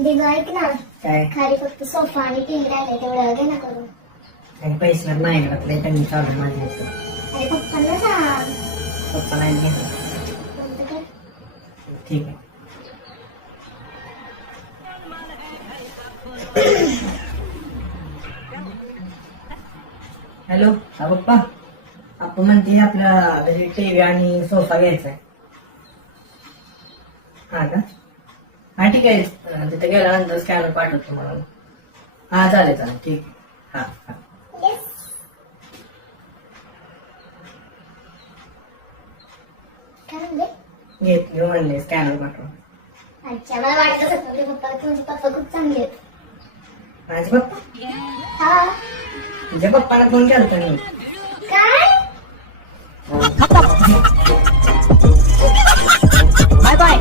दिगं ऐक ना, काय खाली फक्त सोफा आणि टीव्ही राहिले, तेवढं घे ना करून. काही पैसे नाही घरातले त्यांनी चालू माझे आणि पप्पांना सांग. पप्पा नाही घेतला. कोणतं कर? ठीक आहे. हॅलो हा पप्पा, आपण म्हणते आपल्या घरी टीव्ही आणि सोफा घ्यायचा आहे. हा का? हा ठीक आहे. तिथे गेल्यानंतर स्कॅनर पाठवतो मला. हा चालेल चालेल ठीक आहे. हा हा Yes. काय म्हणले? घेऊ म्हणले स्कॅनर पाठवा. अच्छा, मला वाटतच होतं की तुमचे पप्पा खूप चांगले आहेत. माझे पप्पा? हा. तुझ्या पप्पाला फोन केलता मी. काय? Bye bye.